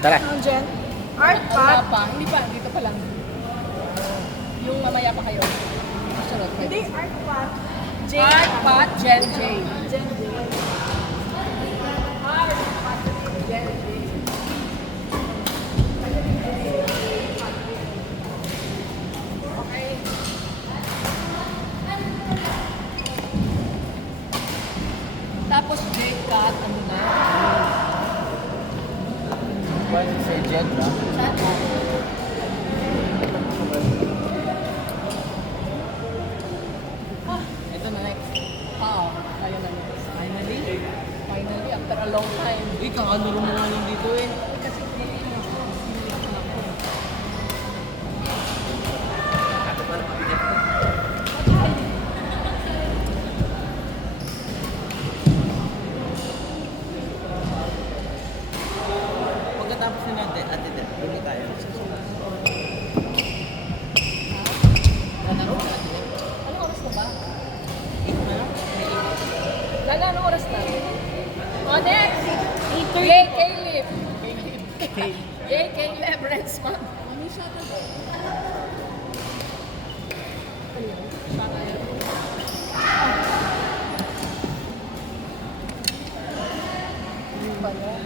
Tara. Ang Jen? Art Wala Pat? pa. Hindi pa. Dito pa lang. Yung mamaya pa kayo. Sunod. Hindi, Art Pat. J. Art, Pat, Jen, J. Jen J. Art, Pat, Jen, J. Okay. Tapos J, Kat, ano na? One si Jen, no? Chat. Ito na next. Oo, kaya na next. Finally? Finally, after a long time. Uy, kakalaro mo nga lang dito eh. Kasi hindi ako. Pagkatapos na natin, ate, buli tayo. Anong oras na ba? Lala, anong oras na? O, next! 8:30. Yay, Caleb! Yay, Caleb, Rensman. Ano siya ito ba? Ano yun? Baka yun. Ano ba yun?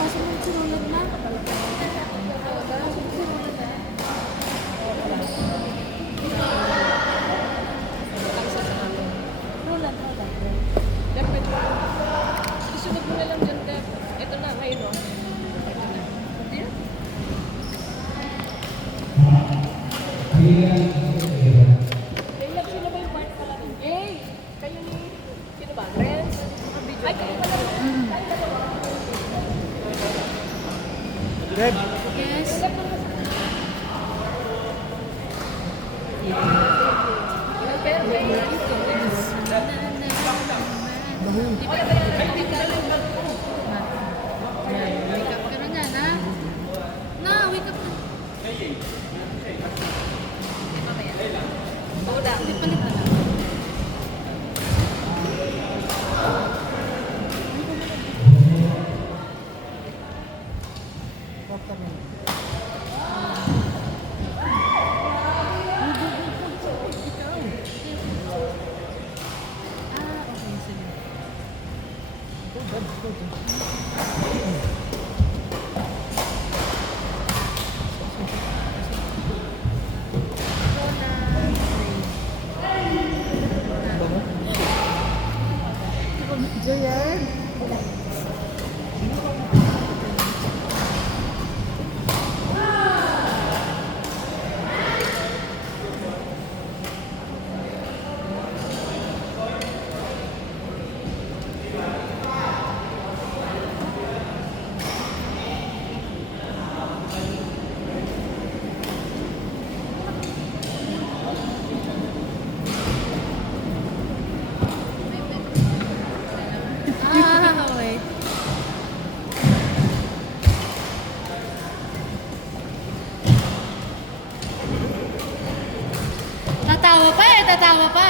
Kasi mo sinunod na. Roland. Dapat, isunod mo na lang dyan, Deb. Ito na, ngayon, no? Hindi na. Caleb, sino ba yung part pala rin? Yay! Kayo ni, sino ba? Renz? Ay, kayo pala. Kayo dalawa. Deb! Yes. Wake up ka na nga, na. Na, wake up na. Wala. Hindi, palit na lang. Ah, okay, sige. Joyan. Ah, wait. Tatawa pa eh, tatawa pa.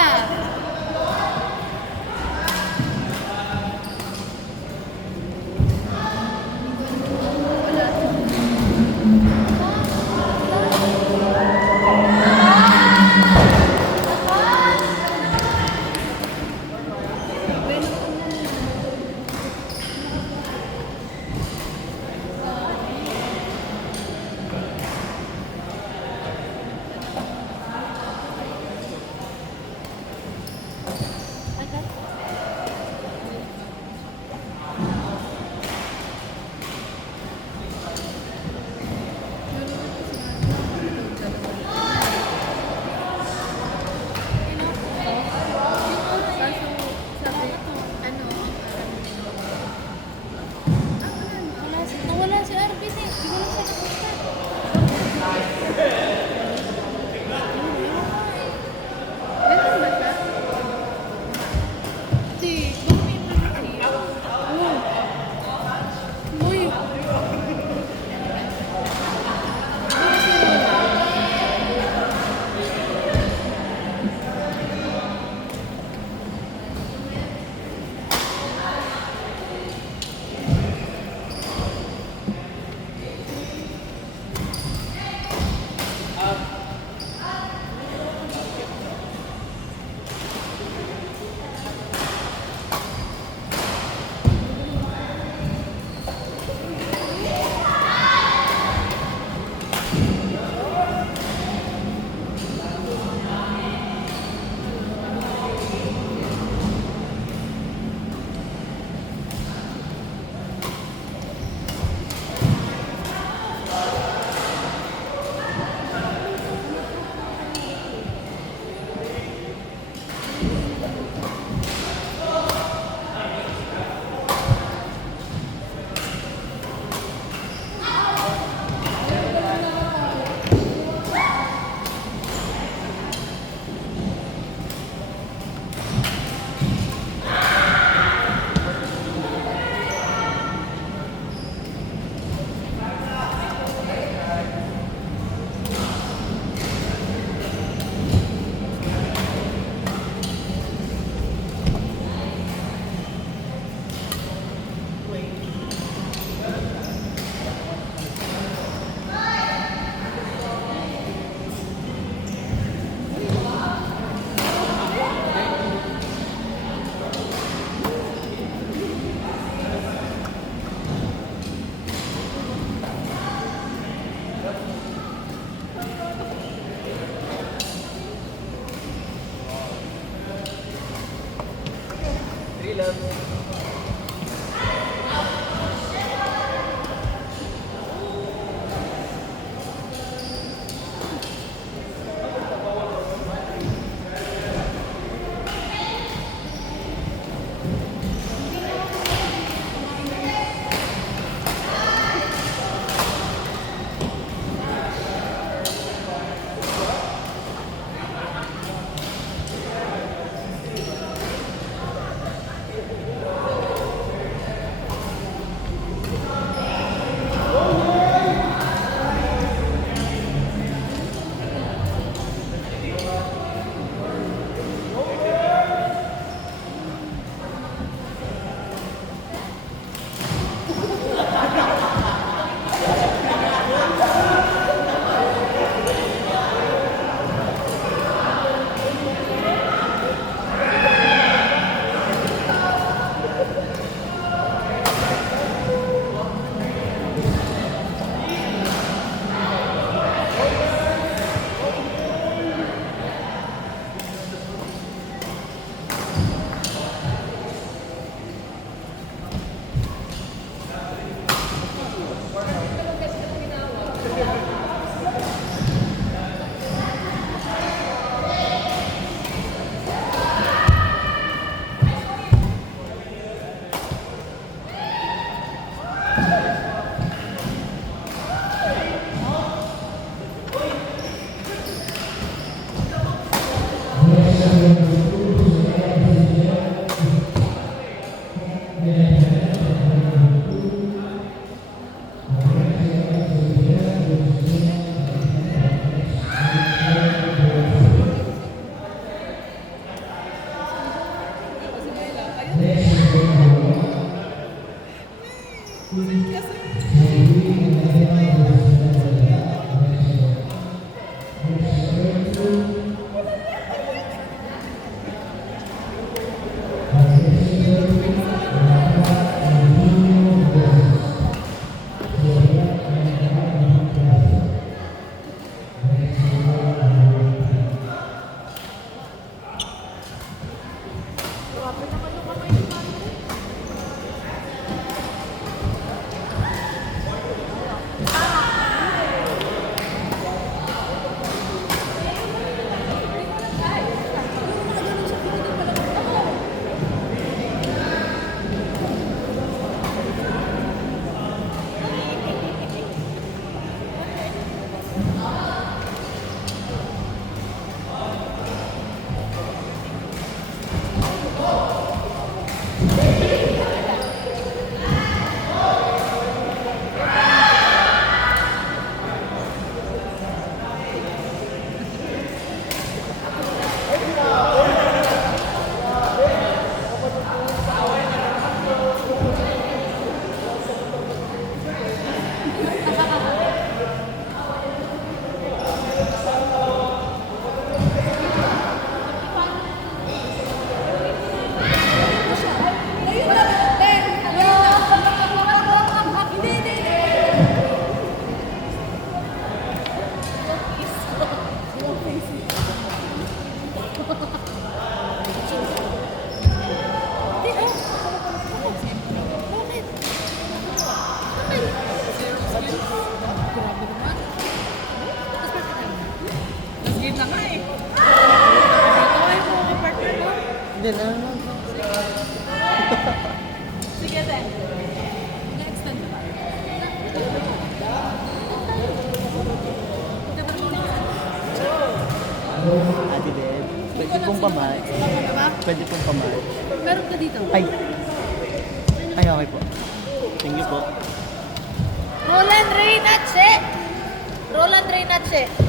Hindi na. Sige, te. Na-extend ba? Ate Deb, pwede pong pamatch. Pwede pong pamatch. Meron ka dito. Ay. Ay, okay po. Thank you po. Roland Reynatse. Roland Reynatse.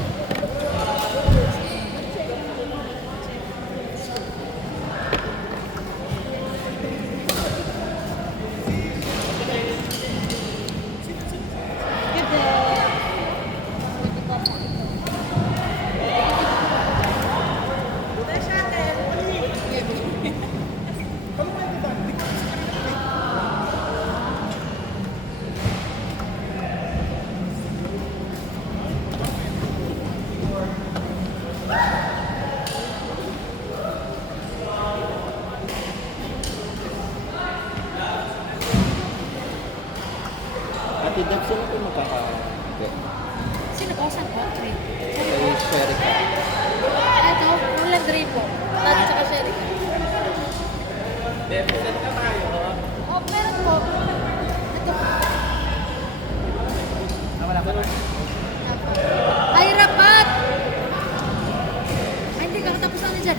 Ate Deb, sino po magkaka-okay? Sino ko? Saan ko? Three. Kay Sherika. Ito, Roland Ray po. At saka Sherry. Oh, meron po. Ito po. Wala pa na. Ay, rapat! Ay, hindi ka. Tapos na dyan.